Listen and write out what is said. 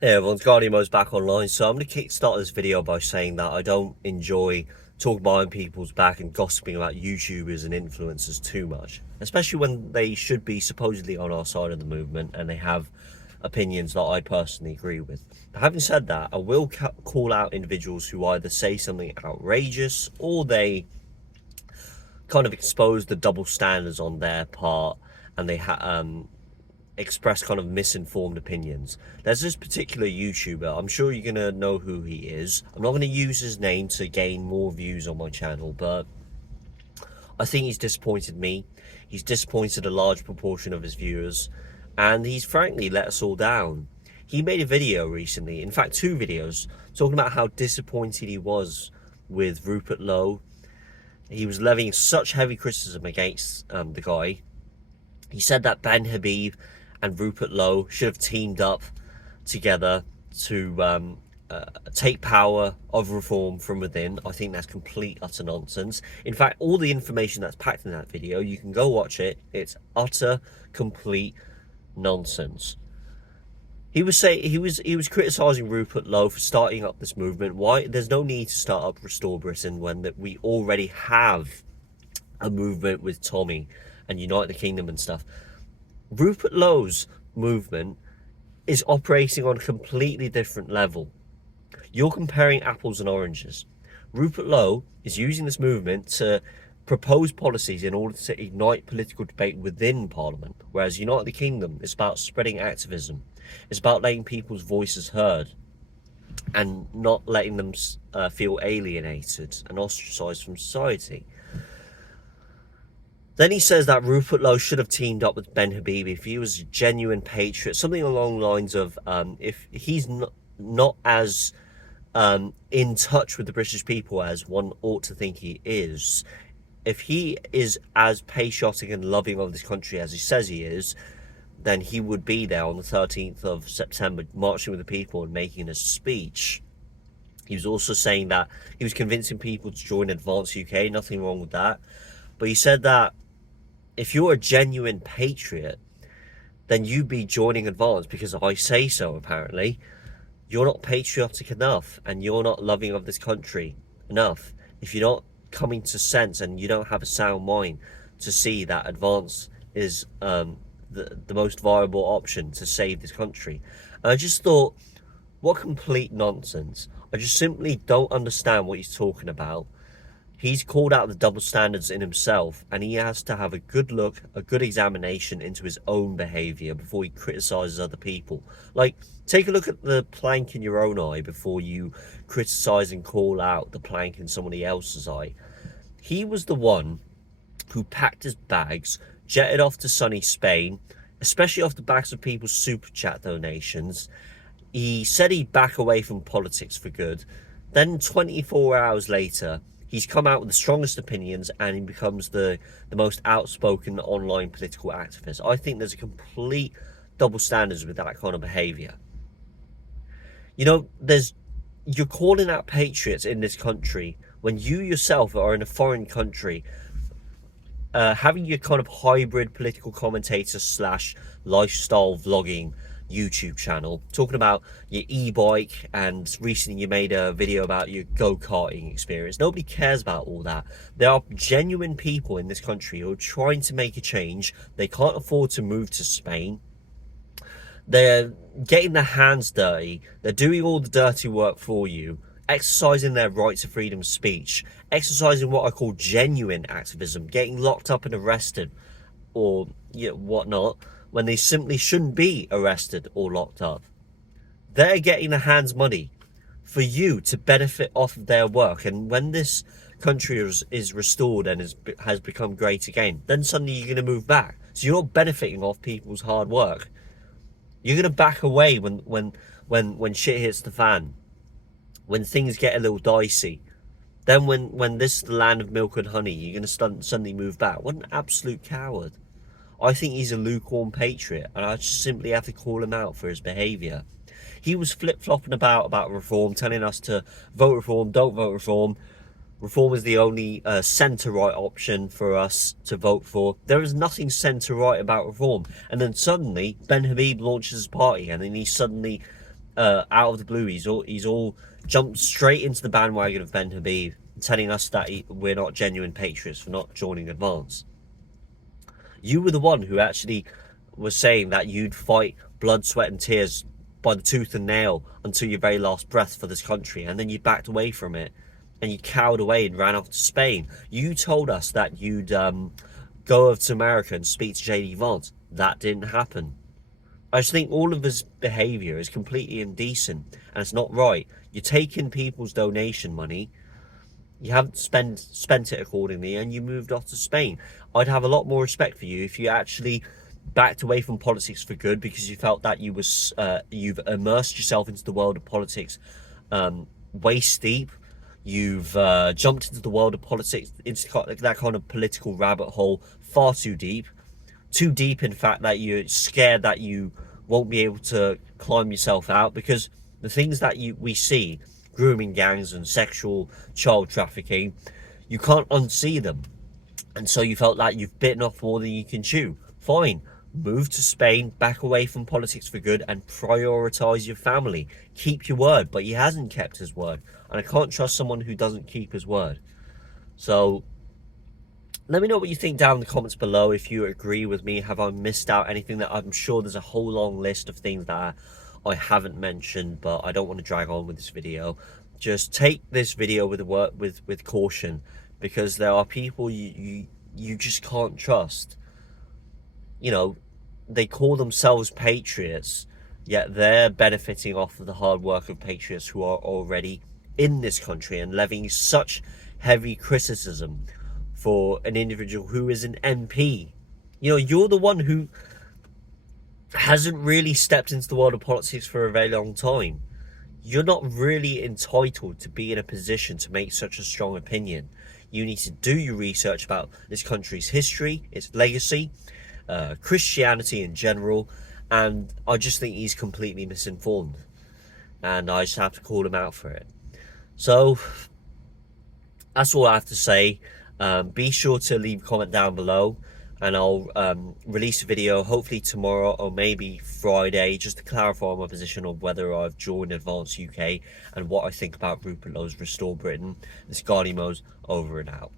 Hey everyone, Guardio's back online. So I'm going to kickstart this video by saying that I don't enjoy talking behind people's back and gossiping about YouTubers and influencers too much, especially when they should be supposedly on our side of the movement and they have opinions that I personally agree with. Having said that, I will call out individuals who either say something outrageous or they kind of expose the double standards on their part, and they express kind of misinformed opinions. There's this particular YouTuber, I'm sure you're gonna know who he is. I'm not gonna use his name to gain more views on my channel, but I think he's disappointed me. He's disappointed a large proportion of his viewers, and he's frankly let us all down. He made a video recently, in fact 2 videos, talking about how disappointed he was with Rupert Lowe. He was levying such heavy criticism against the guy. He said that Ben Habib and Rupert Lowe should have teamed up together to take power of reform from within. I think that's complete utter nonsense. In fact, all the information that's packed in that video, you can go watch it. It's utter complete nonsense. He was criticizing Rupert Lowe for starting up this movement. Why? There's no need to start up Restore Britain when that we already have a movement with Tommy and Unite the Kingdom and stuff. Rupert Lowe's movement is operating on a completely different level. You're comparing apples and oranges. Rupert Lowe is using this movement to propose policies in order to ignite political debate within Parliament, whereas Unite the Kingdom is about spreading activism. It's about letting people's voices heard and not letting them feel alienated and ostracized from society. Then he says that Rupert Lowe should have teamed up with Ben Habib if he was a genuine patriot, something along the lines of if he's not as in touch with the British people as one ought to think he is, if he is as patriotic and loving of this country as he says he is, then he would be there on the 13th of September marching with the people and making a speech. He was also saying that he was convincing people to join Advance UK, nothing wrong with that. But he said that if you're a genuine patriot, then you'd be joining Advance because I say so, apparently. You're not patriotic enough and you're not loving of this country enough. If you're not coming to sense and you don't have a sound mind to see that Advance is the most viable option to save this country. And I just thought, what complete nonsense. I just simply don't understand what he's talking about. He's called out the double standards in himself, and he has to have a good look, a good examination into his own behaviour before he criticises other people. Like, take a look at the plank in your own eye before you criticise and call out the plank in somebody else's eye. He was the one who packed his bags, jetted off to sunny Spain, especially off the backs of people's super chat donations. He said he'd back away from politics for good. Then 24 hours later, he's come out with the strongest opinions and he becomes the most outspoken online political activist. I think there's a complete double standards with that kind of behaviour. You know, you're calling out patriots in this country when you yourself are in a foreign country, having your kind of hybrid political commentator slash lifestyle vlogging YouTube channel, talking about your e-bike, and recently you made a video about your go-karting experience. Nobody cares about all that. There are genuine people in this country who are trying to make a change. They can't afford to move to Spain. They're getting their hands dirty. They're doing all the dirty work for you, exercising their right to freedom of speech, exercising what I call genuine activism, getting locked up and arrested or whatnot, when they simply shouldn't be arrested or locked up. They're getting their hands muddy for you to benefit off of their work. And when this country is restored and has become great again, then suddenly you're going to move back. So you're not benefiting off people's hard work. You're going to back away when shit hits the fan, when things get a little dicey. Then when this is the land of milk and honey, you're going to suddenly move back. What an absolute coward. I think he's a lukewarm patriot, and I just simply have to call him out for his behaviour. He was flip-flopping about reform, telling us to vote reform, don't vote reform. Reform is the only centre-right option for us to vote for. There is nothing centre-right about reform. And then suddenly, Ben Habib launches his party, and then he suddenly out of the blue, he's all jumped straight into the bandwagon of Ben Habib, telling us that we're not genuine patriots for not joining Advance. You were the one who actually was saying that you'd fight blood, sweat and tears by the tooth and nail until your very last breath for this country, and then you backed away from it and you cowered away and ran off to Spain. You told us that you'd go over to America and speak to JD Vance. That didn't happen. I just think all of his behaviour is completely indecent and it's not right. You're taking people's donation money, you haven't spent it accordingly, and you moved off to Spain. I'd have a lot more respect for you if you actually backed away from politics for good, because you felt that you've immersed yourself into the world of politics waist deep. You've jumped into the world of politics, into that kind of political rabbit hole far too deep. Too deep, in fact, that you're scared that you won't be able to climb yourself out, because the things that we see, grooming gangs and sexual child trafficking, you can't unsee them. And so you felt like you've bitten off more than you can chew. Fine, move to Spain, back away from politics for good, and prioritise your family. Keep your word. But he hasn't kept his word, and I can't trust someone who doesn't keep his word. So let me know what you think down in the comments below. If you agree with me, have I missed out anything? That I'm sure there's a whole long list of things that I haven't mentioned, but I don't want to drag on with this video. Just take this video with caution, because there are people you just can't trust. You know, they call themselves patriots, yet they're benefiting off of the hard work of patriots who are already in this country, and levying such heavy criticism for an individual who is an MP. You know, you're the one who hasn't really stepped into the world of politics for a very long time. You're not really entitled to be in a position to make such a strong opinion. You need to do your research about this country's history, its legacy, Christianity in general, and I just think he's completely misinformed, and I just have to call him out for it. So that's all I have to say. Be sure to leave a comment down below, and I'll release a video hopefully tomorrow or maybe Friday, just to clarify my position on whether I've joined Advance UK and what I think about Rupert Lowe's Restore Britain. This Guardy Mose, over and out.